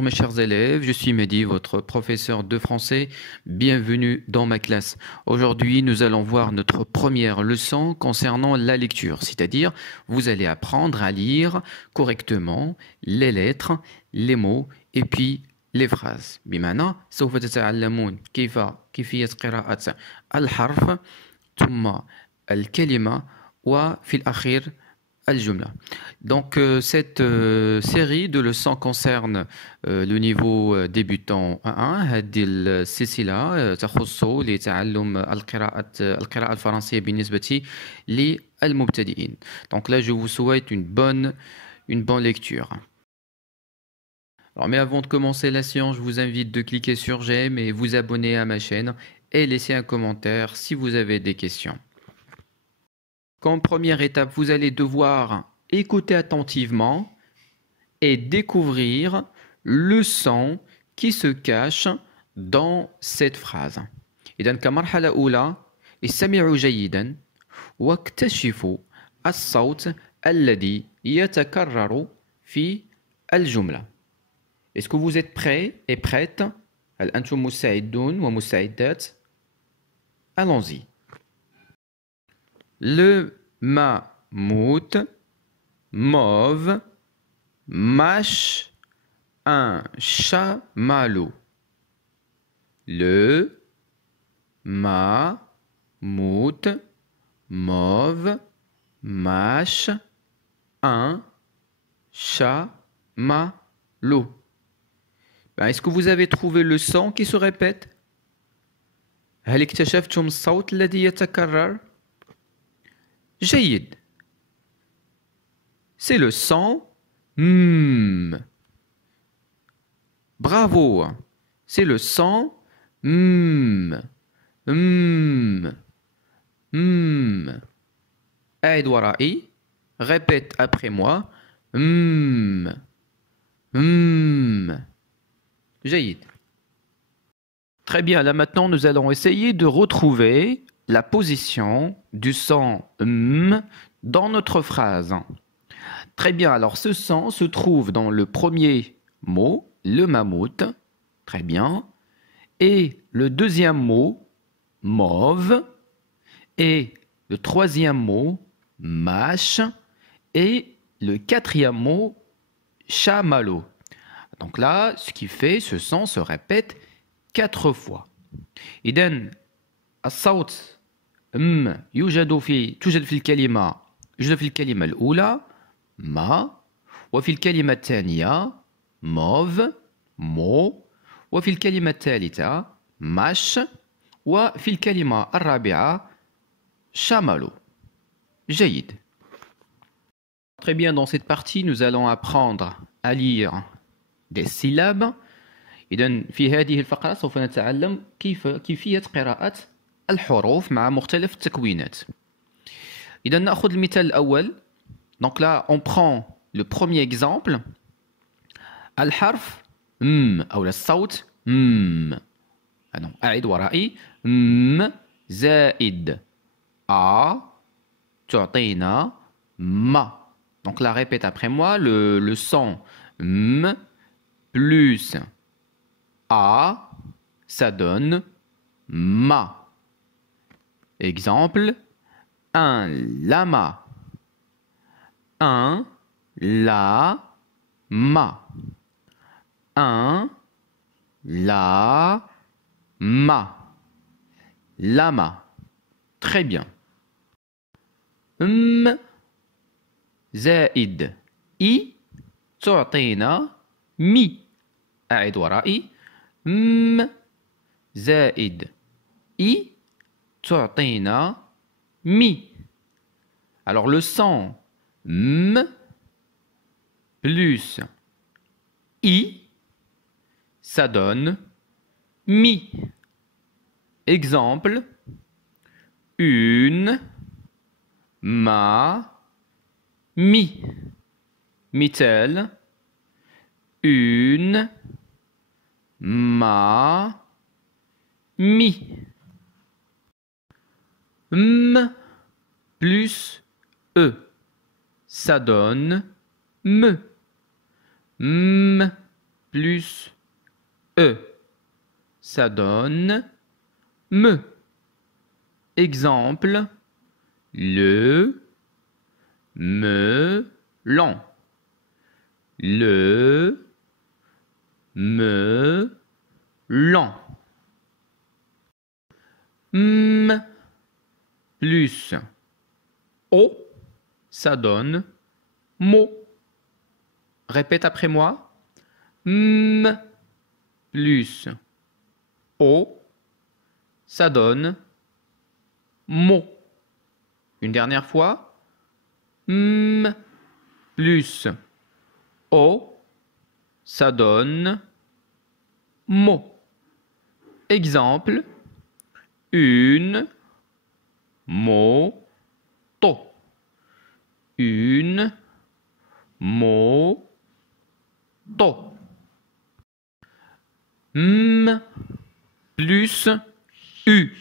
Bonjour mes chers élèves, je suis Mehdi, votre professeur de français. Bienvenue dans ma classe. Aujourd'hui, nous allons voir notre première leçon concernant la lecture, c'est-à-dire vous allez apprendre à lire correctement les lettres, les mots et puis les phrases. بمعنى سوف تتعلمون كيفية قراءة الحرف ثم الكلمة وفي الأخير الجملة. Donc cette série de leçons concerne le niveau débutant 1. هذه السلسلة تخص لتعلم القراءة الفرنسية بالنسبة للمبتدئين. Donc là je vous souhaite une bonne lecture. Alors, mais avant de commencer la séance, je vous invite de cliquer sur j'aime et vous abonner à ma chaîne et laisser un commentaire si vous avez des questions. Comme première étape, vous allez devoir écouter attentivement et découvrir le son qui se cache dans cette phrase. إذن كمرحلة أولى استمعوا جيدا واكتشفوا الصوت الذي يتكرر في الجملة. Est-ce que vous êtes prêts et prêtes? هل أنتم مستعدون ومستعدات؟ Allons-y. Le mammouth mauve mâche un chamallow. Le mammouth mauve mâche un chamallow. Est-ce que vous avez trouvé le son qui se répète? هل اكتشفتم الصوت الذي يتكرر؟ جيد. C'est le son M. Bravo. C'est le son M. M. M. أعد ورائي. Répète après moi. M. M. جيد. Très bien, là maintenant nous allons essayer de retrouver la position du son M dans notre phrase. Très bien, alors ce son se trouve dans le premier mot, le mammouth, très bien, et le deuxième mot, mauve, et le troisième mot, mâche, et le quatrième mot, chamallow. Donc là, ce qui fait, ce son se répète 4 fois. إذن الصوت توجد في الكلمة الأولى ما، وفي الكلمة الثانية موف مو، وفي الكلمة الثالثة ماش، وفي الكلمة الرابعة شامالو. جيد. Très bien, dans cette partie, nous allons apprendre à lire des syllabes. إذن في هذه الفقرة سوف نتعلم كيفية قراءة الحروف مع مختلف التكوينات. إذا نأخذ المثال الأول. Donc là, on prend le premier exemple. الحرف م أو الصوت م. أعد ورائي. م زائد A تعطينا ما. Donc là, répète après moi. Le son M plus A, ça donne ma. Exemple, un lama. Un lama. Un lama. Lama. Très bien. M زائد I تعطينا مي. أعد ورائي. M زائد I تعطينا mi. Alors le son M plus I, ça donne mi. Exemple, une ma mi. مثال une ma mi. M plus E, ça donne me. M plus E. Ça donne me. Exemple, le melon. Le melon. M plus O, ça donne mot. Répète après moi. M plus O, ça donne mot. Une dernière fois. M plus O, ça donne mot. Exemple, une moto. Une moto. M plus U,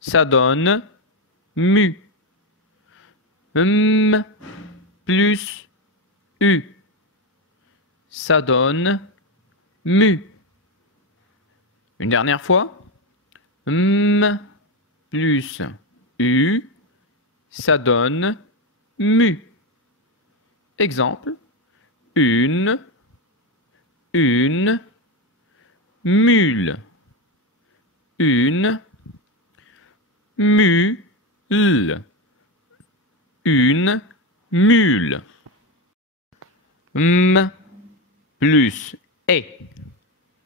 ça donne mu. M plus U, ça donne mu. Une dernière fois. M plus U, ça donne mu. Exemple, une mule. Une mule. Une mule. M plus E.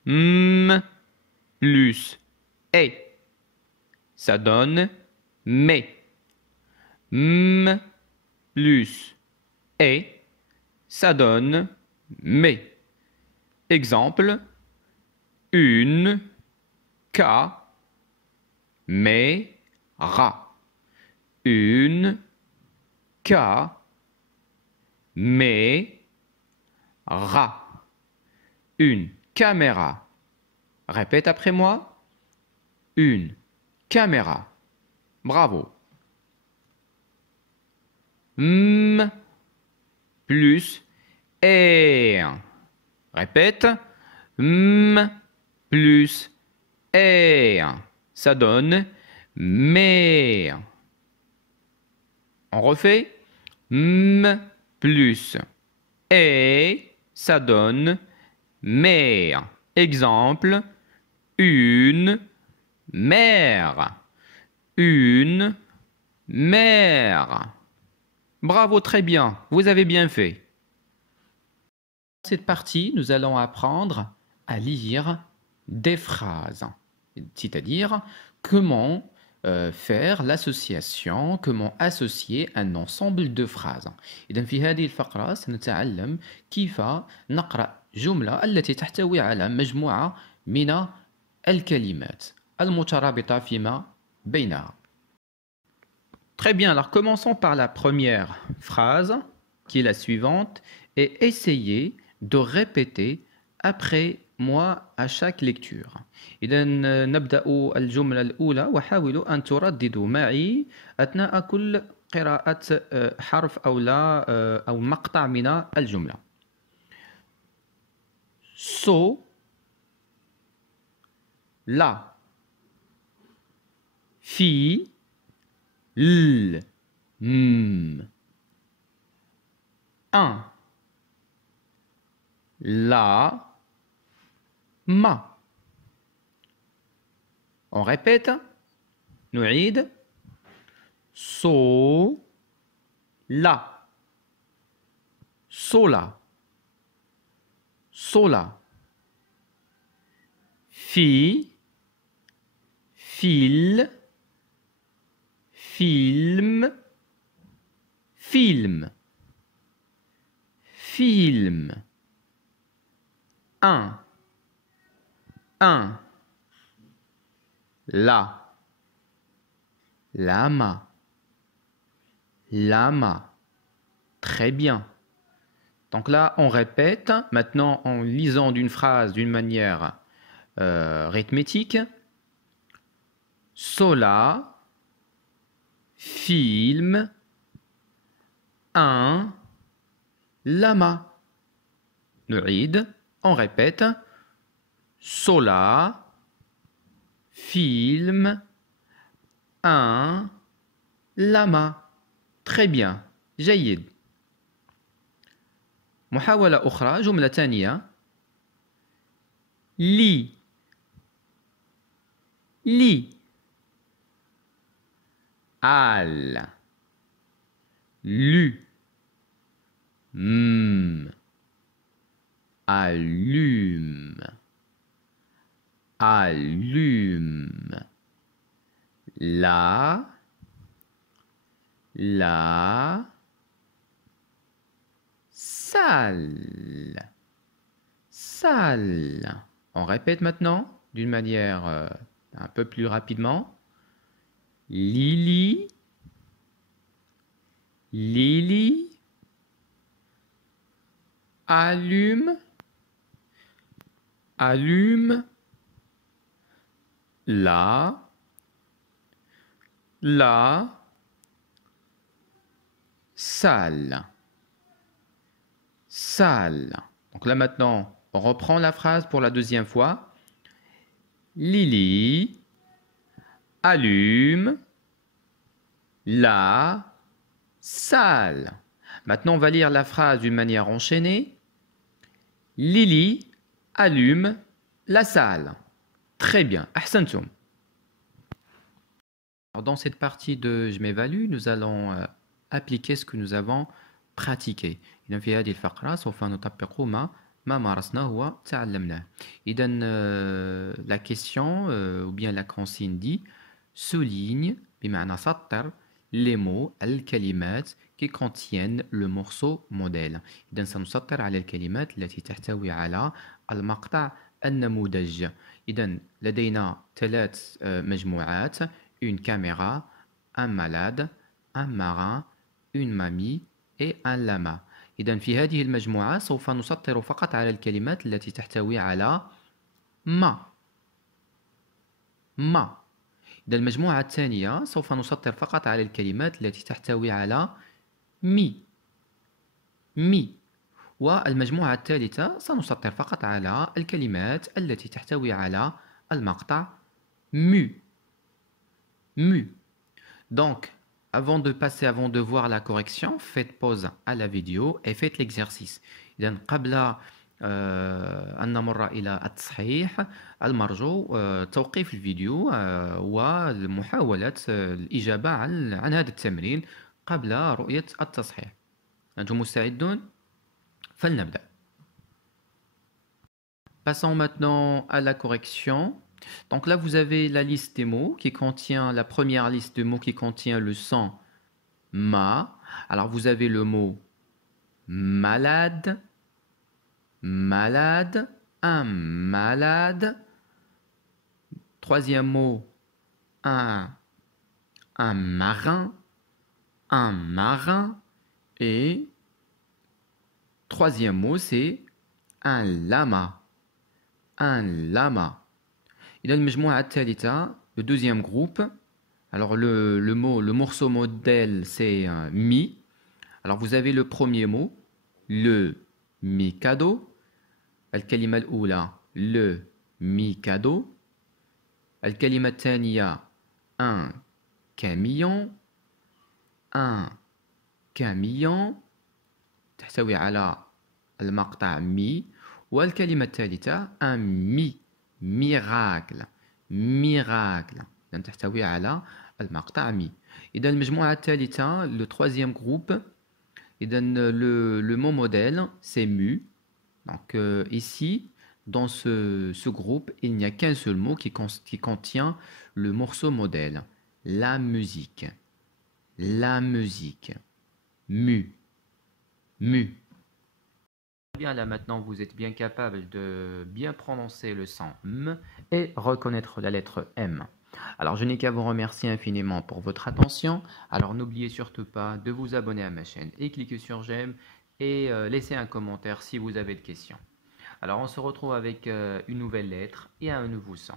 M plus E, ça donne mais. M plus E, ça donne mais. Exemple, une caméra. Une caméra. Une caméra. Répète après moi. Une caméra. Bravo. M plus R. Répète. M plus R. Ça donne mer. On refait. M plus E, ça donne mer. Exemple, une mer. Une mer. Bravo, très bien. Vous avez bien fait. Dans cette partie, nous allons apprendre à lire des phrases, c'est-à-dire comment faire l'association, comment associer un ensemble de phrases. إذن في هذه الفقرة سنتعلم كيف نقرأ جملة التي تحتوي على مجموعة من الكلمات المترابطة فيما بينها. Très bien, alors commençons par la première phrase, qui est la suivante, et essayez de répéter après moi à chaque lecture. إذن نبدأ الجملة الأولى وحاولوا أن ترددوا معي أثناء كل قراءة حرف أو لا أو مقطع من الجملة. So, la, fi, l, m, un, la, ma. On répète. نعيد. So, la, sola, sola. Fi, fil, film, film, film. Un, la, lama, lama. Très bien. Donc là, on répète. Maintenant, en lisant d'une phrase d'une manière arithmétique. Sola, film, un lama. نعيد. On répète. Sola, film, un lama. Très bien. جيد. محاولة أخرى. جملة ثانية. لي al lu allume la salle. On répète maintenant d'une manière un peu plus rapidement. Lily allume la salle. Donc là maintenant, on reprend la phrase pour la deuxième fois. Lily allume la salle. Maintenant, on va lire la phrase d'une manière enchaînée. Lily allume la salle. Très bien. Ahsantoum. Dans cette partie de Je m'évalue, nous allons appliquer ce que nous avons pratiqué. إذن في هذه الفقرة سوف نطبق ما مارسناه وتعلمناه. إذن la question ou bien la consigne dit souligne بمعنى سطر les mots الكلمات qui contiennent le morceau modèle. إذن سنسطر على الكلمات التي تحتوي على المقطع النموذج. إذن لدينا 3 مجموعات. Une caméra, un malade, un marin, une mamie et un lama. إذن في هذه المجموعة سوف نسطر فقط على الكلمات التي تحتوي على ما. إذن المجموعة الثانية سوف نسطر فقط على الكلمات التي تحتوي على مي. والمجموعة الثالثة سنسطر فقط على الكلمات التي تحتوي على المقطع mu. Donc, avant de voir la correction, faites pause à la vidéo et faites l'exercice. إذن قبل أن نمر إلى التصحيح المرجو توقيف الفيديو ومحاولة الإجابة عن هذا التمرين قبل رؤية التصحيح. أنتم مستعدون؟ فلنبدأ. Passons maintenant à la correction. Donc là, vous avez la liste des mots qui contient, la première liste de mots qui contient le son ma. Alors vous avez le mot malade, un malade. Troisième mot, un marin, Et troisième mot, c'est un lama. Il y a le deuxième groupe. Alors le morceau modèle, c'est mi. Alors vous avez le premier mot, le mikado. Al-kalima al-oula, le mikado. Al-kalima al-thaniya, un camion. تحتوي على المقطع مي. والكلمة الثالثة un miracle تحتوي على المقطع مي. إذا المجموعة الثالثة, le troisième groupe, إذا le mot modèle c'est mu. Donc ici dans ce groupe il n'y a qu'un seul mot qui contient le morceau modèle, la musique. Mu. Bien, là maintenant vous êtes bien capable de bien prononcer le son M et reconnaître la lettre M. Alors je n'ai qu'à vous remercier infiniment pour votre attention. Alors n'oubliez surtout pas de vous abonner à ma chaîne et cliquer sur j'aime et laisser un commentaire si vous avez des questions. Alors on se retrouve avec une nouvelle lettre et un nouveau son.